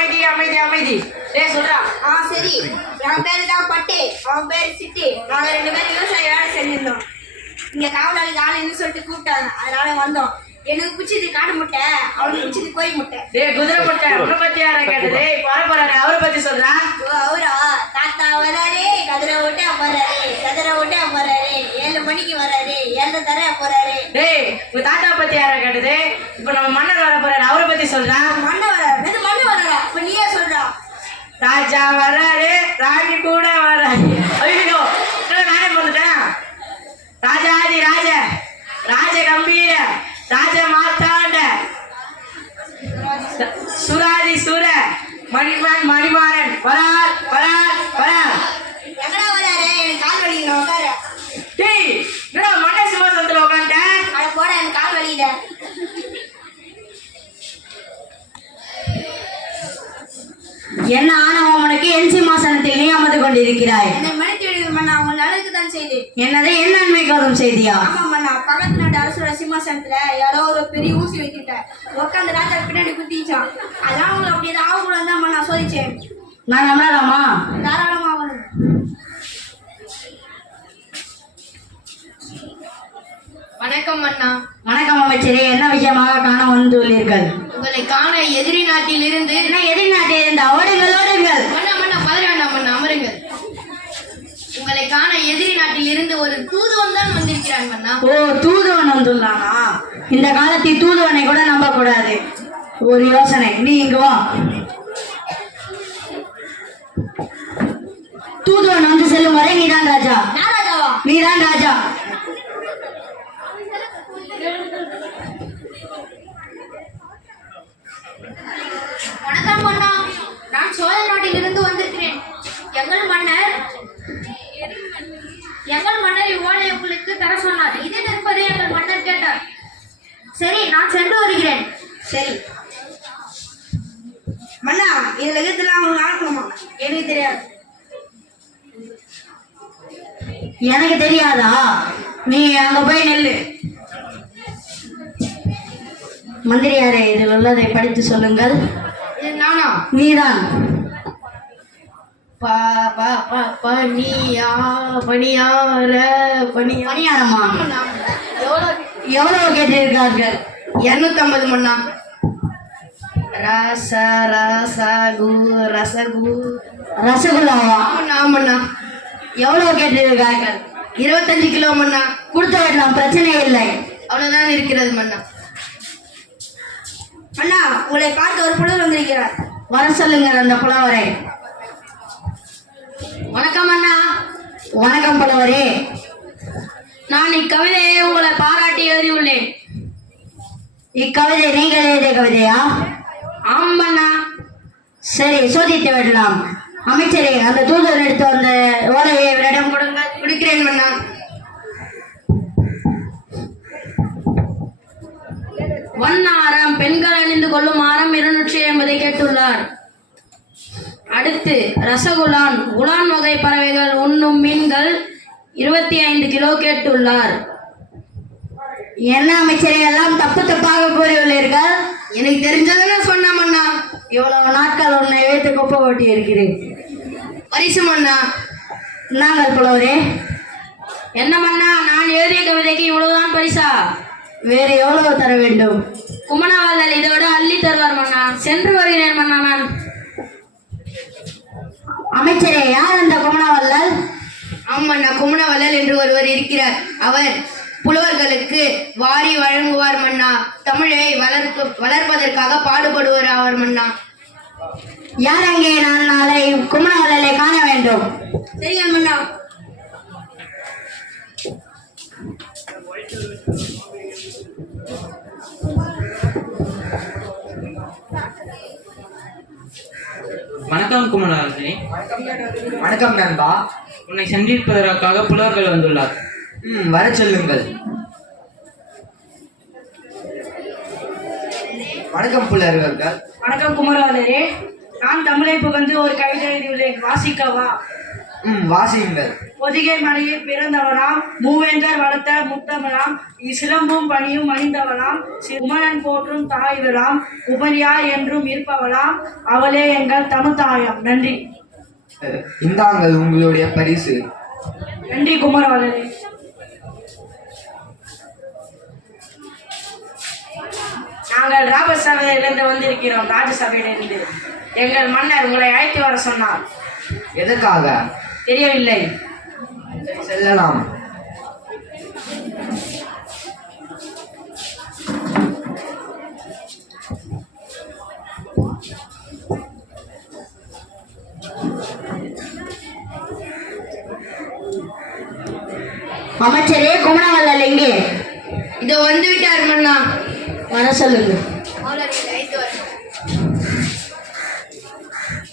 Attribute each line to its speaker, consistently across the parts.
Speaker 1: அமைதி அமைதி அமைதி. டேய் சொல்றா.
Speaker 2: ஆ சரி. என் பேரு தான் பட்டு அவன் பேரு சிட்டி. நாங்க ரெண்டு பேரும் விவசாய வேலை செஞ்சிருந்தோம். இங்க காவலாளி ஆளுன்னு சொல்லிட்டு கூப்பிட்டாங்க. அதனால வந்தோம். எனக்கு பிடிச்சது காடு முட்டை அவனுக்கு பிடிச்சது கோழி முட்டை.
Speaker 1: டேய் குதிரை முட்டை. உன்னை பத்தி யாரா கேட்டது? போற போறாரு அவரை பத்தி சொல்றா.
Speaker 2: ஓ, அவரா? தாத்தா வராரு கதிரை விட்டு போறாரு கதிரை விட்டு போறாரு ஏழு மணிக்கு வராரு. ஏழு தர போறாரு.
Speaker 1: டேய் உங்க தாத்தா பத்தி யாரா கேட்டது? இப்ப நம்ம மன்னர் வர போறாரு. அவரை பத்தி சொல்றா
Speaker 2: மண்ணை வராரு இது மண்ணு வராரா இப்ப நீயே சொல்றா
Speaker 1: ராஜா வர்றாரு ராணி கூட வர்றாரு ஐயோ நானே வந்துட்டேன் ராஜாதி ராஜ ராஜ கம்பீர ராஜ மாத்தாண்ட சுராதி சூர மணிமான் மணிமாறன் வரார் வரார்.
Speaker 3: என்ன ஆணவம் உனக்கு? என் சிம்மாசனத்தில் நீ அமர்ந்து கொண்டிருக்கிறாய்.
Speaker 2: என்னை மன்னித்து விடுங்க மண்ணா அவங்க நல்லதுக்கு தான் செய்து
Speaker 3: என்னது என் நன்மை கவரும் செய்தியா?
Speaker 2: ஆமா மண்ணா பக்கத்து நாட்டு அரசோட சிம்மாசனத்துல யாரோ ஒரு பெரிய ஊசி வைக்கிட்டேன் உட்காந்து ராஜா பின்னாடி குத்திச்சான். அதான் உங்களுக்கு அப்படி ஏதாவது ஆகக்கூடாது தான் மண்ணா சோதிச்சேன்.
Speaker 3: நான் நம்பலாமா
Speaker 2: தாராளமா
Speaker 4: வணக்கம் அண்ணா.
Speaker 3: வணக்கம் அமைச்சரே என்ன விஷயமாக காண வந்துள்ளீர்கள்
Speaker 4: உங்களை காண எதிரி நாட்டிலிருந்து
Speaker 3: என்ன எதிர்நாட்டில் இருந்த ஓடுங்கள் ஓடுங்கள்
Speaker 4: மன்னா மன்னா பதற வேண்டாம் மன்னா அமருங்கள். உங்களை காண எதிரி நாட்டிலிருந்து ஒரு தூதுவன் தான் வந்திருக்கிறான் மன்னா
Speaker 3: ஓ தூதுவன் வந்துள்ளானா? இந்த காலத்தில் தூதுவனை கூட நம்ப கூடாது ஒரு யோசனை நீ இங்க வா. தூதுவன் வந்து செல்லும் வரை நீதான் ராஜா. நீதான் ராஜா
Speaker 2: வணக்கம் மன்னா நான் சோழ நாட்டிலிருந்து வந்திருக்கிறேன் எங்கள் மன்னர் எங்கள் மன்னர் இவ்வாழை உங்களுக்கு தர சொன்னார் இதில் இருப்பதை எங்கள் மன்னர் கேட்டார் சரி நான் சென்று வருகிறேன். சரி. மன்னா இதுல இருக்கிறதுல அவங்க ஆக்கணுமா எனக்கு தெரியாது.
Speaker 3: எனக்கு தெரியாதா? நீ அங்க போய் நெல்லு. மந்திரியாரே இதில் உள்ளதை படித்து சொல்லுங்கள்.
Speaker 4: நானா?
Speaker 3: நீதான்.
Speaker 4: ப ப ப பனியா பனியார பனியா
Speaker 3: பணியாரமா? எவ்வளவு கேட்டிருக்கார்கள்?
Speaker 4: இரநூத்தம்பது மண்ணா? ரச ரசகு ரசகு.
Speaker 3: ரசகுல்லாவா
Speaker 4: ஆமண்ணா.
Speaker 3: எவ்வளவு கேட்டிருக்கார்கள்
Speaker 4: இருபத்தஞ்சு கிலோ மண்ணா.
Speaker 3: கொடுத்து விடலாம் பிரச்சனை இல்லை.
Speaker 4: அவ்வளவுதான் இருக்கிறது மண்ணா.
Speaker 2: அண்ணா உங்களை பார்த்து ஒரு புலவர் வந்திருக்கிறார்.
Speaker 3: வர சொல்லுங்கள் அந்த புலவரை.
Speaker 4: வணக்கம் அண்ணா.
Speaker 3: வணக்கம் புலவரே.
Speaker 4: நான் இக்கவிதையை உங்களை பாராட்டி எழுதியுள்ளேன்
Speaker 3: இக்கவிதை நீங்கள் எழுதிய கவிதையா?
Speaker 4: ஆம் அண்ணா
Speaker 3: சரி சோதித்து விடலாம். அமைச்சரே அந்த தூதர் எடுத்து வந்த ஓலையை இவரிடம் கொடுங்கள்
Speaker 4: கொடுக்கிறேன் மன்னா. வண்ணாரம் பெண்கள் அணிந்து கொள்ளும் ஆரம் இருநூற்றி ஐம்பதை கேட்டுள்ளார். அடுத்து ரசகுலான். உலான் வகை பறவைகள் உண்ணும் மீன்கள் இருபத்தி ஐந்து கிலோ கேட்டுள்ளார்.
Speaker 3: என்ன அமைச்சரை எல்லாம் தப்பு தப்பாக கூறியுள்ளீர்கள்?
Speaker 4: எனக்கு தெரிஞ்சதை சொன்ன அண்ணா
Speaker 3: இவ்வளவு நாட்கள் உன்னை வைத்து குப்பை ஓட்டி இருக்கிறேன்.
Speaker 4: பரிசு அண்ணா
Speaker 3: நாங்கள் புலவரே.
Speaker 4: என்ன மண்ணா நான் எழுதிய கவிதைக்கு இவ்வளவுதான் பரிசா?
Speaker 3: வேறு எவ்வளவு தர வேண்டும்?
Speaker 4: குமணவல்லல் இதோட அள்ளி தருவார் மன்னா. சென்று வருகிறேன் மன்னா நான்.
Speaker 3: அமைச்சரே யார் அந்த குமணவல்லல்
Speaker 4: ஆமாண்ணா குமணவல்லல் என்று ஒருவர் இருக்கிறார். அவர் புலவர்களுக்கு வாரி வழங்குவார் மன்னா. தமிழை வளர்க்கு வளர்ப்பதற்காக பாடுபடுவார் அவர் மன்னா.
Speaker 3: யார் அங்கே நான் நாளை குமணவல்லலை காண வேண்டும்?
Speaker 2: சரிங்க மன்னா?
Speaker 5: வணக்கம் குமரராஜனே.
Speaker 6: வணக்கம் நண்பா.
Speaker 5: உன்னை சந்திப்பதற்காக புலவர்கள் வந்துள்ளார்
Speaker 6: ம் வர சொல்லுங்கள். வணக்கம் புலவர்கள்.
Speaker 1: வணக்கம் குமரவாளரே நான் தமிழை புகழ்ந்து ஒரு கவிதை எழுதியுள்ளேன். வாசிக்கவா?
Speaker 6: ம் வாசியுங்கள்.
Speaker 3: பொதிகை மலையில் பிறந்தவளாம் மூவேந்தர் வளர்த்த முத்தமலாம் சிலம்பும் பணியும் அணிந்தவளாம் உமரன் போற்றும் தாய்வளாம் உபரியார் என்றும் இருப்பவளாம் அவளே எங்கள் தமிழ்தாயம் நன்றி.
Speaker 6: இந்தாங்கள் உங்களுடைய பரிசு.
Speaker 3: நன்றி குமரவளரே
Speaker 1: நாங்கள் ராபசபையிலிருந்து வந்திருக்கிறோம் ராஜசபையிலிருந்து எங்கள் மன்னர் உங்களை அழைத்து வர சொன்னார்.
Speaker 6: எதற்காக?
Speaker 1: தெரியவில்லை.
Speaker 6: செல்லலாம்.
Speaker 3: அமைச்சரே குமரவல்லல் எங்கே?
Speaker 7: இதோ வந்து விட்டார் மன்னா.
Speaker 3: வர சொல்லுங்க.
Speaker 4: காவலர்களை அழைத்து வரணும்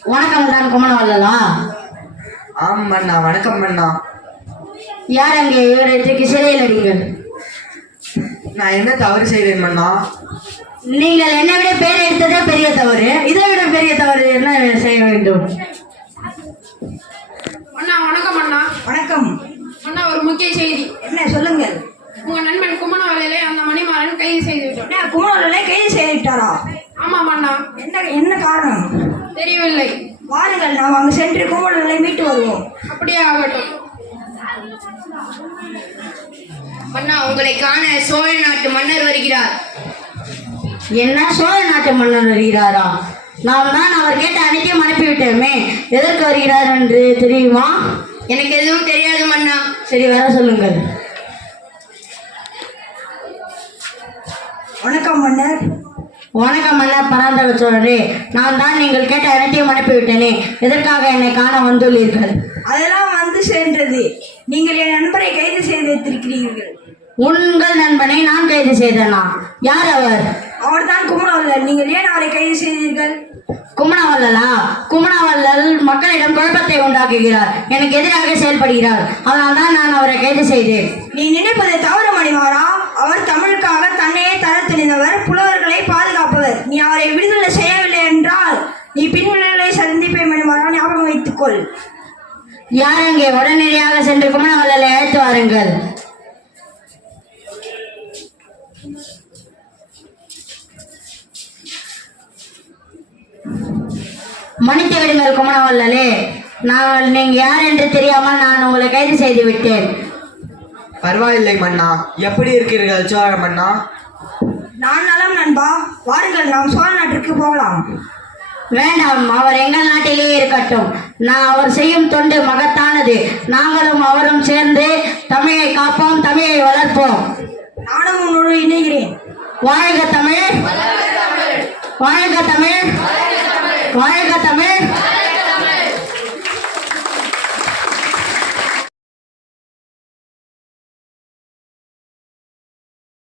Speaker 3: வணக்கம் தான் குமரவல்லலா
Speaker 6: ஆம் மன்னா வணக்கம் மன்னா
Speaker 3: யார் அங்கே? இவரை தூக்கி சிறையில் அடிங்கள்
Speaker 6: நான் என்ன தவறு செய்தேன் மன்னா
Speaker 3: நீங்கள் என்னை விட பேர் எடுத்ததே பெரிய தவறு. இதை விட பெரிய தவறு என்ன செய்ய வேண்டும்?
Speaker 7: அண்ணா வணக்கம் அண்ணா.
Speaker 3: வணக்கம்.
Speaker 7: அண்ணா ஒரு முக்கிய செய்தி.
Speaker 3: என்ன சொல்லுங்கள்
Speaker 7: உங்க நண்பன் குமணவலையிலே அந்த மணிமாறன் கைது
Speaker 3: குமரவல்லலை கைது செய்துவிட்டாரா
Speaker 7: ஆமாம் அண்ணா
Speaker 3: என்ன என்ன காரணம்?
Speaker 7: தெரியவில்லை.
Speaker 3: வாருங்கள் நாம் அங்கு சென்று குமரவல்லலை மீட்டு வருவோம்.
Speaker 7: அப்படியே ஆகட்டும்.
Speaker 4: அண்ணா உங்களை காண சோழ நாட்டு மன்னர் வருகிறார்.
Speaker 3: என்ன? சோழ நாட்டு மன்னர் வருகிறாரா? நாம் தான் அவர் கேட்ட அனைத்தையும் அனுப்பிவிட்டோமே. எதற்கு வருகிறார் என்று தெரியுமா?
Speaker 4: எனக்கு எதுவும் தெரியாது மன்னா.
Speaker 3: சரி வர சொல்லுங்கள். வணக்கம் மன்னர். வணக்கம் மன்னர் பராந்தக சோழரே. நான் தான் நீங்கள் கேட்ட அனைத்தையும் அனுப்பிவிட்டேனே எதற்காக என்னை காண வந்துள்ளீர்கள்?
Speaker 2: அதெல்லாம் வந்து சென்றது நீங்கள் என் நண்பரை கைது செய்து வைத்திருக்கிறீர்கள்
Speaker 3: உங்கள் நண்பனை நான் கைது செய்தேனா? யார் அவர்?
Speaker 2: அவர்தான் குமரவல்லர் நீங்கள் ஏன் அவரை கைது செய்தீர்கள்?
Speaker 3: குமணவல்லலா குமணவல்லல் மக்களிடம் குழப்பத்தை உண்டாக்குகிறார். எனக்கு எதிராக செயல்படுகிறார். அதனால் தான் நான் அவரை கைது செய்தேன்.
Speaker 2: நீ நினைப்பது தவறு
Speaker 3: யார் அங்கே உடனடியாக சென்று குமணவல்லலை அழைத்து வாருங்கள். மன்னித்து விடுங்கள் குமணவல்லலே நான் நீங்க யார் என்று தெரியாமல் நான் உங்களை கைது செய்து விட்டேன்
Speaker 6: பரவாயில்லை மன்னா. எப்படி இருக்கிறீர்கள் சோழ மன்னா
Speaker 2: நான் நலம் நண்பா. வாருங்கள் நாம் சோழ நாட்டிற்கு போகலாம்.
Speaker 3: வேண்டாம் அவர் எங்கள் நாட்டிலேயே இருக்கட்டும். நான் அவர் செய்யும் தொண்டு மகத்தானது. நாங்களும் அவரும் சேர்ந்து தமிழை காப்போம் தமிழை வளர்ப்போம்.
Speaker 2: நானும் உன்னோடு இணைகிறேன்.
Speaker 3: வாழ்க தமிழ். வாழ்க தமிழ். வாழ்க தமிழ்.